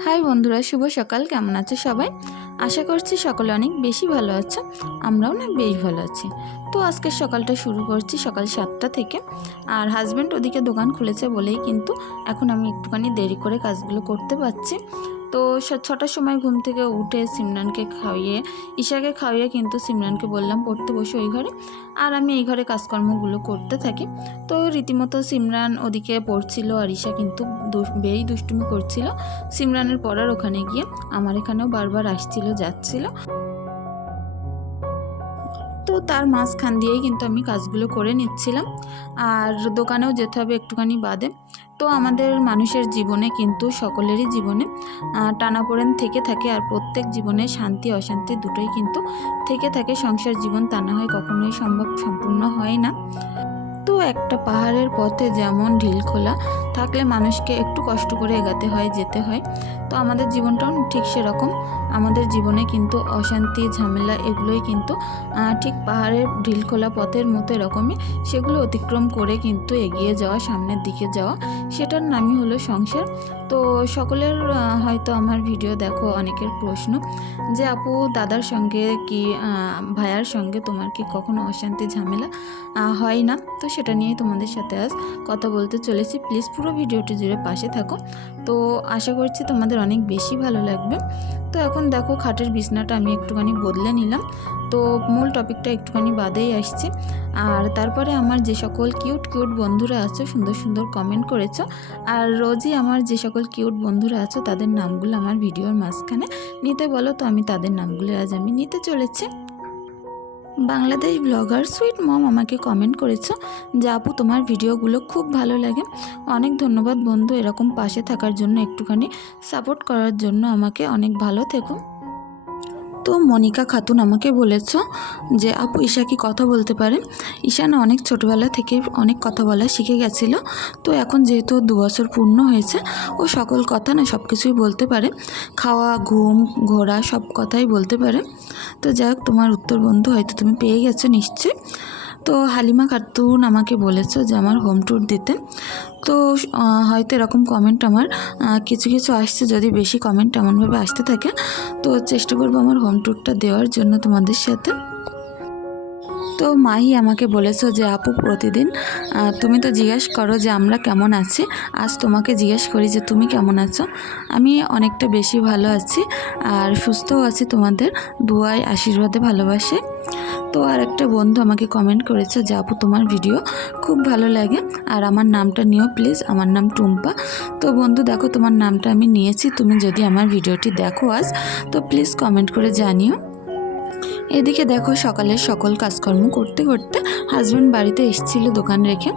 High বন্ধুরা, শুভ সকাল। কেমন আছে সবাই? আশা করছি সকলে অনেক বেশি ভালো আছো। আমরাও না বেশ ভালো আছি। তো আজকের সকালটা শুরু করছি সকাল সাতটা থেকে। আর হাজব্যান্ড ওদিকে দোকান খুলেছে বলেই কিন্তু এখন আমি একটুখানি দেরি করে কাজগুলো করতে পারছি। তো ছটার সময় ঘুম থেকে উঠে সিমরানকে খাইয়ে, ঈশাকে খাইয়ে কিন্তু সিমরানকে বললাম, পড়তে বসে ওই ঘরে। আর আমি এই ঘরে কাজকর্মগুলো করতে থাকি। তো রীতিমতো সিমরান ওদিকে পড়ছিল আর ঈশা কিন্তু বেই দুষ্টুমি করছিল। সিমরানের পড়ার ওখানে গিয়ে আমার এখানেও বারবার আসছিল, যাচ্ছিল। তো তার মাঝখান দিয়েই কিন্তু আমি কাজগুলো করে নিচ্ছিলাম। আর দোকানেও যেতে হবে একটুখানি বাদে। তো আমাদের মানুষের জীবনে কিন্তু সকলেরই জীবনে টানাপোড়েন থেকে থাকে আর প্রত্যেক জীবনে শান্তি, অশান্তি দুটোই কিন্তু থেকে থাকে। সংসার জীবন তা না হয় কখনোই সম্ভব, সম্পূর্ণ হয় না। তো একটা পাহাড়ের পথে যেমন ঢিল খোলা থাকলে মানুষকে একটু কষ্ট করে এগাতে হয়, যেতে হয়। তো আমাদের জীবনটাও ঠিক সেরকম। আমাদের জীবনে কিন্তু অশান্তি, ঝামেলা এগুলোই কিন্তু ঠিক পাহাড়ের ঢিল খোলা পথের মতো এরকমই সেগুলো অতিক্রম করে কিন্তু এগিয়ে যাওয়া, সামনের দিকে যাওয়া সেটার নামই হলো সংসার। তো সকলের হয়তো আমার ভিডিও দেখো অনেকের প্রশ্ন যে, আপু, দাদার সঙ্গে কি ভাইয়ার সঙ্গে তোমার কি কখনো অশান্তি, ঝামেলা হয় না? তো সেটা নিয়েই তোমাদের সাথে আজ কথা বলতে চলেছি। প্লিজ পুরো ভিডিওটি জুড়ে পাশে থাকো। তো আশা করছি তোমাদের অনেক বেশি ভালো লাগবে। তো এখন দেখো খাটের বিছনাটা আমি একটুখানি বদলে নিলাম। তো মূল টপিকটা একটুখানি বাদেই আসছি। আর তারপরে আমার যে সকল কিউট কিউট বন্ধুরা আছো, সুন্দর সুন্দর কমেন্ট করেছ। আর রোজই আমার যে সকল কিউট বন্ধুরা আছো, তাদের নামগুলো আমার ভিডিওর মাঝখানে নিতে বলো। তো আমি তাদের নামগুলো আজ আমি নিতে চলেছি। বাংলাদেশ ব্লগার সুইট মম আমাকে কমেন্ট করেছ যে, আপু, তোমার ভিডিওগুলো খুব ভালো লাগে। অনেক ধন্যবাদ বন্ধু। এরকম পাশে থাকার জন্য একটুখানি সাপোর্ট করার জন্য আমাকে অনেক ভালো থেকো। তো মনিকা খাতুন আমাকে বলেছ যে, আপু, ঈশা কি কথা বলতে পারে? ঈশা না অনেক ছোটোবেলা থেকে অনেক কথা বলা শিখে গেছিল। তো এখন যেহেতু দু বছর পূর্ণ হয়েছে, ও সকল কথা না সব কিছুই বলতে পারে। খাওয়া, ঘুম, ঘোরা সব কথাই বলতে পারে। তো যাই হোক, তোমার উত্তর বন্ধু হয়তো তুমি পেয়ে গেছো নিশ্চয়ই। তো হালিমা খাতুন আমাকে বলেছ যে আমার হোম ট্যুর দিতে। তো হয়তো এরকম কমেন্ট আমার কিছু কিছু আসছে, যদি বেশি কমেন্ট এমনভাবে আসতে থাকে, তো চেষ্টা করব আমার হোম ট্যুরটা দেওয়ার জন্য তোমাদের সাথে। তো মাহি আমাকে বলেছ যে, আপু, প্রতিদিন তুমি তো জিজ্ঞেস করো যে আমরা কেমন আছি। আজ তোমাকে জিজ্ঞেস করি যে তুমি কেমন আছো। আমি অনেকটা বেশি ভালো আছি, আর সুস্থও আছি তোমাদের। দুয়ায়, আশীর্বাদে ভালোবাসে। তো আর একটা বন্ধু আমাকে কমেন্ট করেছে যে, আপু, তোমার ভিডিও খুব ভালো লাগে আর আমার নামটা নিও প্লিজ আমার নাম টুম্পা। তো বন্ধু, দেখো তোমার নামটা আমি নিয়েছি, তুমি যদি আমার ভিডিওটি দেখো আজ, তো প্লিজ কমেন্ট করে জানিও। এদিকে দেখো সকালের সকল কাজকর্ম করতে করতে হাজব্যান্ড বাড়িতে এসেছিল দোকান রেখে।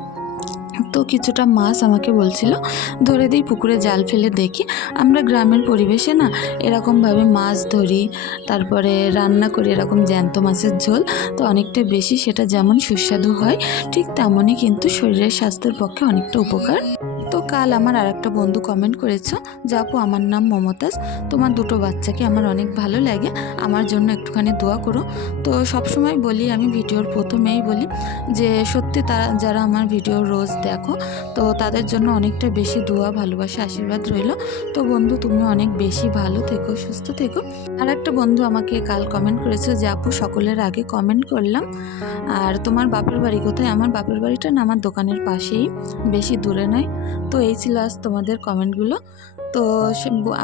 তো কিছুটা মাছ আমাকে বলছিল, ধরে দিই পুকুরে জাল ফেলে দেখি, আমরা গ্রামের পরিবেশে না এরকমভাবে মাছ ধরি, তারপরে রান্না করি এরকম জ্যান্ত মাছের ঝোল, তো অনেকটা বেশি সেটা যেমন সুস্বাদু হয়, ঠিক তেমনই কিন্তু শরীরের স্বাস্থ্যের পক্ষে অনেকটা উপকার। তো কাল আমার আর একটা বন্ধু কমেন্ট করেছ যে আপু আমার নাম মমতাজ, তোমার দুটো বাচ্চাকে আমার অনেক ভালো লাগে, আমার জন্য একটুখানি দোয়া করো। তো সবসময় বলি, আমি ভিডিওর প্রথমেই বলি যে সত্যি তারা, যারা আমার ভিডিও রোজ দেখো, তো তাদের জন্য অনেকটা বেশি দোয়া, ভালোবাসা, আশীর্বাদ রইল। তো বন্ধু, তুমি অনেক বেশি ভালো থেকো, সুস্থ থেকো। আর একটা বন্ধু আমাকে কাল কমেন্ট করেছে যে, আপু, সকলের আগে কমেন্ট করলাম। আর তোমার বাপের বাড়ি কোথায়? আমার বাপের বাড়িটা না, আমার দোকানের পাশেই, বেশি দূরে নয়। তো এই ছিল আজ তোমাদের কমেন্টগুলো তো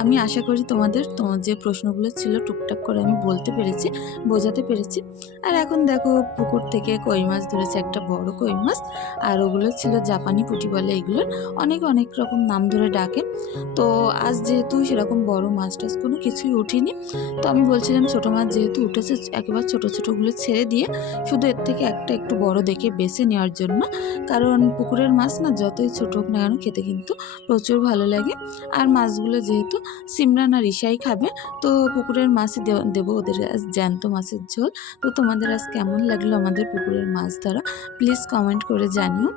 আমি আশা করি তোমাদের, তোমার যে প্রশ্নগুলো ছিল টুকটাক করে আমি বলতে পেরেছি, বোঝাতে পেরেছি। আর এখন দেখো, পুকুর থেকে কই মাছ ধরেছে একটা বড় কই মাছ, আর ওগুলো ছিল জাপানি পুঁটি বলে এগুলোর অনেক অনেক রকম নাম ধরে ডাকে। তো আজ যেহেতু সেরকম বড় মাছ টাছ কোনো কিছুই উঠিনি, তো আমি বলছিলাম ছোটো মাছ যেহেতু উঠেছে, একেবারে ছোটো, ছোটোগুলো ছেড়ে দিয়ে শুধু এর থেকে একটা একটু বড় দেখে বেছে নেওয়ার জন্য। কারণ পুকুরের মাছ না যতই ছোটো হোক না কেন খেতে কিন্তু প্রচুর ভালো লাগে। আর মাছগুলো যেহেতু সিমরান আর ইশাই খাবে, তো পুকুরের মাছই দেব- ওদের জ্যান্ত মাছের ঝোল। তো তোমাদের আজ কেমন লাগল আমাদের পুকুরের মাছ ধরা? প্লিজ কমেন্ট করে জানিও।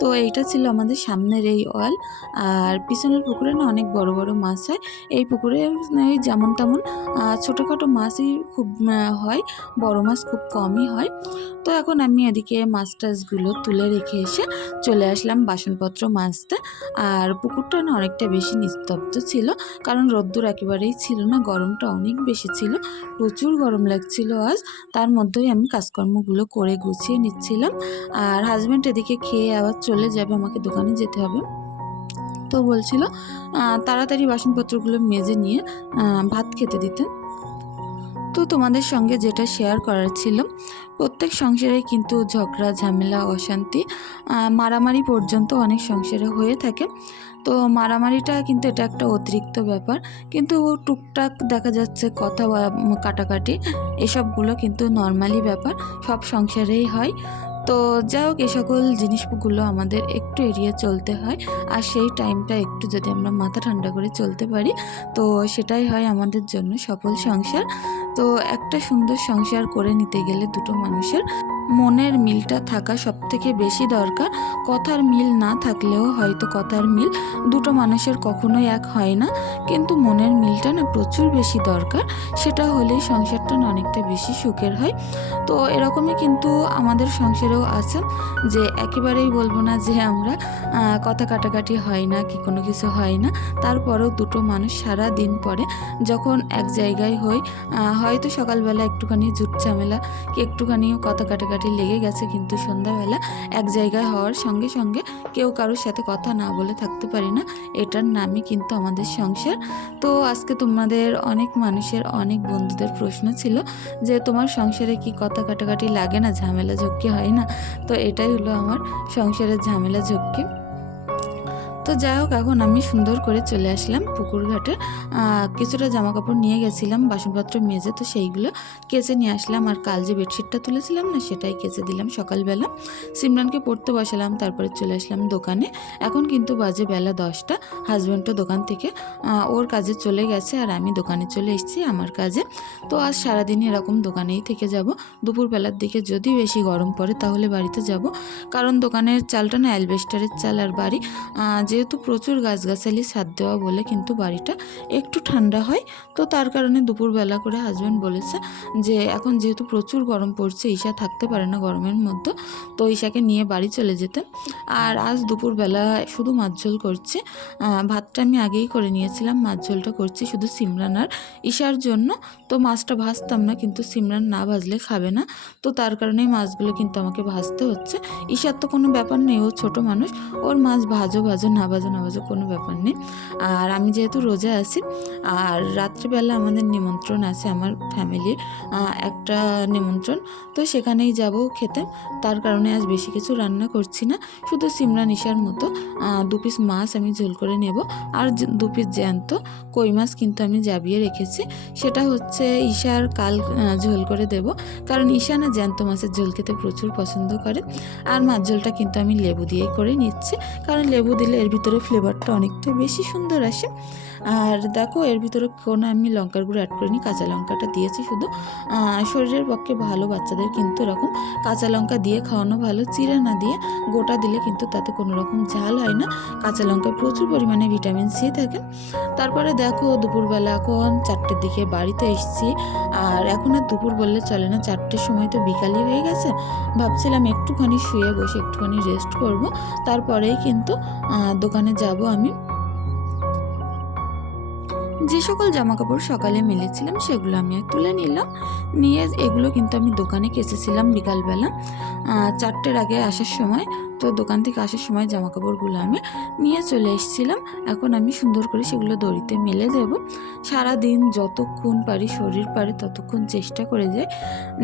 তো এইটা ছিল আমাদের সামনের এই অয়েল আর পিছনের পুকুরে না অনেক বড় বড় মাছ হয়। এই পুকুরে যেমন তেমন ছোটোখাটো মাছই খুব হয়। বড় মাছ খুব কমই হয়। তো এখন আমি এদিকে মাছ টাছগুলো তুলে রেখে এসে চলে আসলাম বাসনপত্র মাজতে। আর পুকুরটা না অনেকটা বেশি নিস্তব্ধ। রোদ্দু ছিল, কারণ রোদ্দুর একেবারেই ছিল না, গরমটা অনেক বেশি ছিল। প্রচুর গরম লাগছিল আজ, তার মধ্যেই আমি কাজকর্মগুলো করে গুছিয়ে নিচ্ছিলাম। আর হাজব্যান্ড এদিকে খেয়ে আবার চলে যাবে, আমাকে দোকানে যেতে হবে। তো বলছিল তাড়াতাড়ি বাসনপত্রগুলো মেজে নিয়ে ভাত খেতে দিতেন তো তোমাদের সঙ্গে যেটা শেয়ার করার ছিল, প্রত্যেক সংসারে কিন্তু ঝগড়া, ঝামেলা, অশান্তি মারামারি পর্যন্ত অনেক সংসারে হয়ে থাকে। তো মারামারিটা কিন্তু এটা একটা অতিরিক্ত ব্যাপার। কিন্তু টুকটাক দেখা যাচ্ছে কথা কাটাকাটি, এসবগুলো কিন্তু নর্মালি ব্যাপার, সব সংসারেই হয়। তো যাই হোক, এ সকল জিনিসগুলো আমাদের একটু এড়িয়ে চলতে হয়, আর সেই টাইমটা একটু যদি আমরা মাথা ঠান্ডা করে চলতে পারি, তো সেটাই হয় আমাদের জন্য সফল সংসার। তো একটা সুন্দর সংসার করে নিতে গেলে দুটো মানুষের মনের মিলটা থাকা সব থেকে বেশি দরকার। কথার মিল না থাকলেও হয়তো কথার মিল দুটো মানুষের কখনোই এক হয় না। কিন্তু মনের মিলটা না প্রচুর বেশি দরকার। সেটা হলেই সংসারটা না অনেকটা বেশি সুখের হয়। তো এরকমই কিন্তু আমাদের সংসারেও আছে যে একেবারেই বলব না যে আমরা কথা কাটাকাটি হয় না কি কোনো কিছু হয় না। তারপরেও দুটো মানুষ সারা দিন পরে যখন এক জায়গায় হই হয়তো সকালবেলা একটুখানি ঝুট ঝামেলা, কি একটুখানি কথা কাটাকাটি লেগে গেছে, কিন্তু সন্ধ্যাবেলা এক জায়গায় হওয়ার সঙ্গে সঙ্গে কেউ কারোর সাথে কথা না বলে থাকতে পারি না। এটার নামই কিন্তু আমাদের সংসার। তো আজকে তোমাদের অনেক মানুষের অনেক বন্ধুদের প্রশ্ন ছিল যে, তোমার সংসারে কি কথা কাটাকাটি লাগে না? ঝামেলা ঝক্কি হয় না? তো এটাই হলো আমার সংসারের ঝামেলা ঝক্কি। তো যাই হোক এখন আমি সুন্দর করে চলে আসলাম পুকুর ঘাটে কিছুটা জামা কাপড় নিয়ে গেছিলাম বাসনপত্র মেজে তো সেইগুলো কেচে নিয়ে আসলাম। আর কাল যে বেডশিটটা তুলেছিলাম না সেটাই কেচে দিলাম সকালবেলা। সিমরানকে পড়তে বসালাম তারপরে চলে আসলাম দোকানে। এখন কিন্তু বাজে বেলা দশটা। হাজব্যান্ডও দোকান থেকে ওর কাজে চলে গেছে আর আমি দোকানে চলে এসেছি আমার কাজে। তো আজ সারাদিনই এরকম দোকানেই থেকে যাব। দুপুরবেলার দিকে যদি বেশি গরম পড়ে তাহলে বাড়িতে যাব। কারণ দোকানের চালটা না অ্যালবেস্টারের চাল আর বাড়ি। আহ, যেহেতু প্রচুর গাছগাছালি সার দেওয়া বলে কিন্তু বাড়িটা একটু ঠান্ডা হয়, তো তার কারণে দুপুরবেলা করে হাজব্যান্ড বলেছে যে এখন যেহেতু প্রচুর গরম পড়ছে, ঈশা থাকতে পারে না গরমের মধ্যে, তো ঈশাকে নিয়ে বাড়ি চলে যেতে। আর আজ দুপুরবেলা শুধু মাছ ঝোল করছে ভাতটা আমি আগেই করে নিয়েছিলাম মাছ ঝোলটা করছি শুধু সিমরান আর ঈশার জন্য। তো মাছটা ভাজতাম না, কিন্তু সিমরান না ভাজলে খাবে না। তো তার কারণেই মাছগুলো কিন্তু আমাকে ভাজতে হচ্ছে। ঈশার তো কোনো ব্যাপার নেই, ও ছোট মানুষ, ওর মাছ ভাজো ভাজো না ভাজো না ভাজো কোনো ব্যাপার নেই। আর আমি যেহেতু রোজা আছি, আর রাত্রিবেলা আমাদের নিমন্ত্রণ আছে আমার ফ্যামিলির একটা নিমন্ত্রণ। তো সেখানেই যাব খেতে। তার কারণে আজ বেশি কিছু রান্না করছি না। শুধু সিমরান নিশার মতো দু পিস মাছ আমি ঝোল করে নেব। আর দু পিস জ্যান্ত কই মাছ কিন্তু আমি জাবিয়ে রেখেছি। সেটা হচ্ছে ঈশার কাল ঝোল করে দেব। কারণ ঈশা না জ্যান্ত মাছের ঝোল খেতে প্রচুর পছন্দ করে। আর মাছ ঝোলটা কিন্তু আমি লেবু দিয়েই করে নিচ্ছি। কারণ লেবু দিলে এর ভিতরে ফ্লেভারটা অনেকটা বেশি সুন্দর আসে। আর দেখো, এর ভিতরে কোনো আমি লঙ্কার গুঁড়ো অ্যাড করিনি, কাঁচা লঙ্কাটা দিয়েছি শুধু। শরীরের পক্ষে ভালো, বাচ্চাদের কিন্তু এরকম কাঁচা লঙ্কা দিয়ে খাওয়ানো ভালো, চিড়ে না দিয়ে গোটা দিলে কিন্তু তাতে কোনো রকম ঝাল হয় না। কাঁচা লঙ্কায় প্রচুর পরিমাণে ভিটামিন সি থাকে। তারপরে দেখো, দুপুরবেলা এখন চারটের দিকে বাড়িতে এসেছি। আর এখন আর দুপুর বললে চলে না, চারটের সময় তো বিকালই হয়ে গেছে। ভাবছিলাম একটুখানি শুয়ে বসে একটুখানি রেস্ট করব। তারপরেই কিন্তু দোকানে যাব আমি। যে সকল জামা কাপড় সকালে মেলেছিলাম, সেগুলো আমি তুলে নিলাম। নিয়ে এগুলো কিন্তু আমি দোকানে কেচেছিলাম বিকালবেলা। চারটের আগে আসার সময়। তো দোকান থেকে আসার সময় জামা কাপড়গুলো আমি নিয়ে চলে এসেছিলাম। এখন আমি সুন্দর করে সেগুলো দড়িতে মেলে দেব। সারাদিন যতক্ষণ পারি, শরীর পারে ততক্ষণ চেষ্টা করে যাই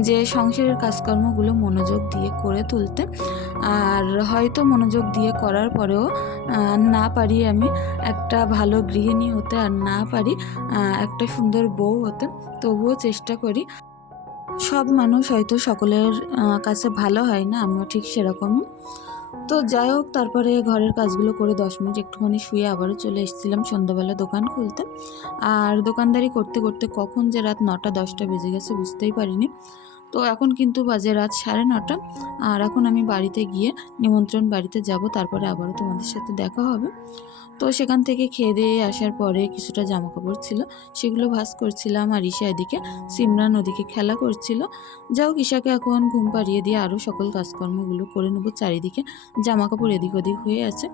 যে সংসারের কাজকর্মগুলো মনোযোগ দিয়ে করে তুলতে। আর হয়তো মনোযোগ দিয়ে করার পরেও না পারি আমি একটা ভালো গৃহিণী হতে আর না পারি একটা সুন্দর বউ হতে, তবুও চেষ্টা করি। সব মানুষ হয়তো সকলের কাছে ভালো হয় না, আমিও ঠিক সেরকমই। তো যাই হোক, তারপরে ঘরের কাজগুলো করে দশ মিনিট একটুখানি শুয়ে আবারও চলে এসেছিলাম সন্ধ্যাবেলা দোকান খুলতে। আর দোকানদারি করতে করতে কখন যে রাত নটা দশটা বেজে গেছে বুঝতেই পারিনি। তো এখন কিন্তু বাজে রাত সাড়ে নটা। আর এখন আমি বাড়িতে গিয়ে নিমন্ত্রণ বাড়িতে যাব, তারপরে আবারও তোমাদের সাথে দেখা হবে। তো সেখান থেকে খেয়ে দিয়ে আসার পরে কিছুটা জামা কাপড় ছিল, সেগুলো ভাস করছিলাম আর ঈশা এদিকে, সিমরান ওদিকে খেলা করছিল। যাও ঈশাকে এখন ঘুম পাড়িয়ে দিয়ে আরও সকল কাজকর্মগুলো করে নেব। চারিদিকে জামা কাপড় এদিক ওদিক হয়ে আছে।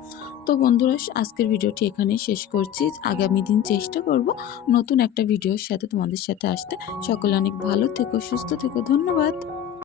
তো বন্ধুরা, আজকের ভিডিওটি এখানেই শেষ করছি। আগামী দিন চেষ্টা করব নতুন একটা ভিডিওর সাথে তোমাদের সাথে আসতে। সকলে অনেক ভালো থেকো, সুস্থ থেকো ধন্যবাদ।